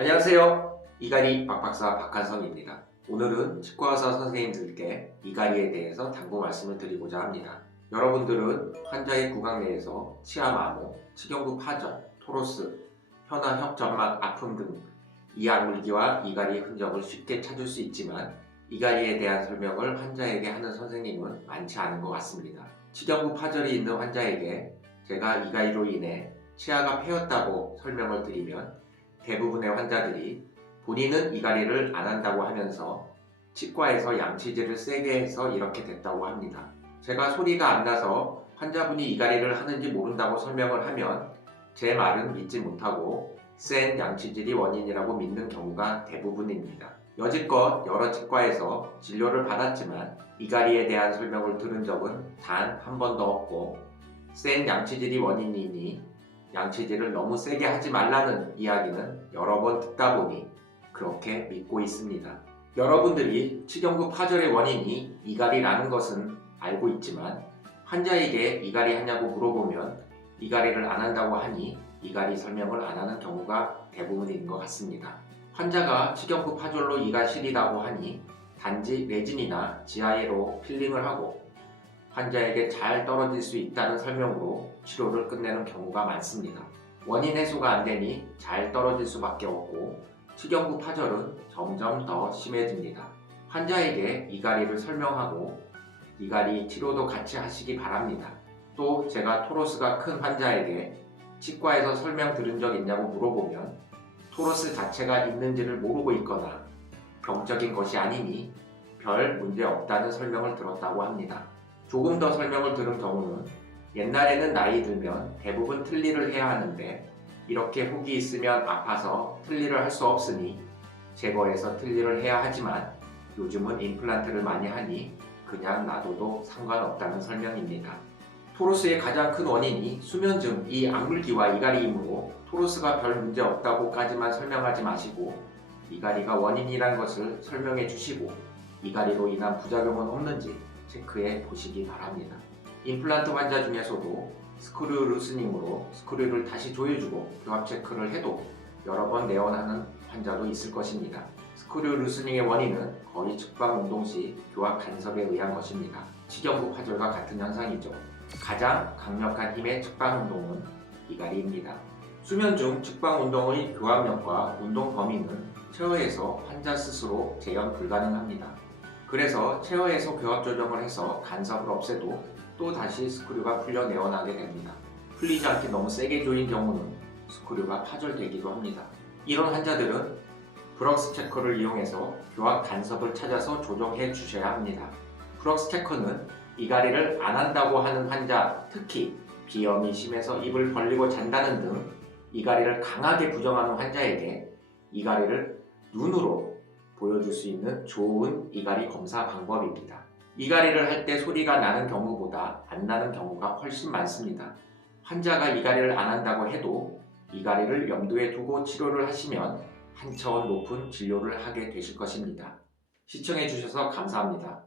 안녕하세요. 이갈이 박박사 박한성입니다. 오늘은 치과 의사 선생님들께 이갈이에 대해서 당부 말씀을 드리고자 합니다. 여러분들은 환자의 구강 내에서 치아 마모, 치경부 파전, 토로스, 혀나 혀 점막 아픔 등 이악물기와 이갈이의 흔적을 쉽게 찾을 수 있지만 이갈이에 대한 설명을 환자에게 하는 선생님은 많지 않은 것 같습니다. 치경부 파절이 있는 환자에게 제가 이갈이로 인해 치아가 패였다고 설명을 드리면 대부분의 환자들이 본인은 이갈이를 안 한다고 하면서 치과에서 양치질을 세게 해서 이렇게 됐다고 합니다. 제가 소리가 안 나서 환자분이 이갈이를 하는지 모른다고 설명을 하면 제 말은 믿지 못하고 센 양치질이 원인이라고 믿는 경우가 대부분입니다. 여지껏 여러 치과에서 진료를 받았지만 이갈이에 대한 설명을 들은 적은 단 한 번도 없고 센 양치질이 원인이니 양치질을 너무 세게 하지 말라는 이야기는 여러 번 듣다 보니 그렇게 믿고 있습니다. 여러분들이 치경부 파절의 원인이 이갈이라는 것은 알고 있지만 환자에게 이갈이 하냐고 물어보면 이갈이를 안 한다고 하니 이갈이 설명을 안 하는 경우가 대부분인 것 같습니다. 환자가 치경부 파절로 이가 시리다고 하니 단지 레진이나 지하에로 필링을 하고 환자에게 잘 떨어질 수 있다는 설명으로 치료를 끝내는 경우가 많습니다. 원인 해소가 안 되니 잘 떨어질 수밖에 없고 치경부 파절은 점점 더 심해집니다. 환자에게 이갈이를 설명하고 이갈이 치료도 같이 하시기 바랍니다. 또 제가 토로스가 큰 환자에게 치과에서 설명 들은 적 있냐고 물어보면 토로스 자체가 있는지를 모르고 있거나 병적인 것이 아니니 별 문제 없다는 설명을 들었다고 합니다. 조금 더 설명을 들은 경우는 옛날에는 나이 들면 대부분 틀니를 해야 하는데 이렇게 혹이 있으면 아파서 틀니를 할 수 없으니 제거해서 틀니를 해야 하지만 요즘은 임플란트를 많이 하니 그냥 놔둬도 상관없다는 설명입니다. 토로스의 가장 큰 원인이 수면증, 이 악물기와 이갈이이므로 토로스가 별 문제 없다고까지만 설명하지 마시고 이갈이가 원인이란 것을 설명해 주시고 이갈이로 인한 부작용은 없는지 체크해 보시기 바랍니다. 임플란트 환자 중에서도 스크류 루스닝으로 스크류를 다시 조여주고 교합 체크를 해도 여러 번 내원하는 환자도 있을 것입니다. 스크류 루스닝의 원인은 거의 측방 운동 시 교합 간섭에 의한 것입니다. 치경부 파절과 같은 현상이죠. 가장 강력한 힘의 측방 운동은 이갈이입니다. 수면 중 측방 운동의 교합력과 운동 범위는 체어에서 환자 스스로 재현 불가능합니다. 그래서 체어에서 교합 조정을 해서 간섭을 없애도 또 다시 스크류가 풀려 내원하게 됩니다. 풀리지 않게 너무 세게 조인 경우는 스크류가 파절되기도 합니다. 이런 환자들은 브럭스 체커를 이용해서 교합 간섭을 찾아서 조정해 주셔야 합니다. 브럭스 체커는 이갈이를 안 한다고 하는 환자, 특히 비염이 심해서 입을 벌리고 잔다는 등 이갈이를 강하게 부정하는 환자에게 이갈이를 눈으로 보여줄 수 있는 좋은 이갈이 검사 방법입니다. 이갈이를 할 때 소리가 나는 경우보다 안 나는 경우가 훨씬 많습니다. 환자가 이갈이를 안 한다고 해도 이갈이를 염두에 두고 치료를 하시면 한 차원 높은 진료를 하게 되실 것입니다. 시청해 주셔서 감사합니다.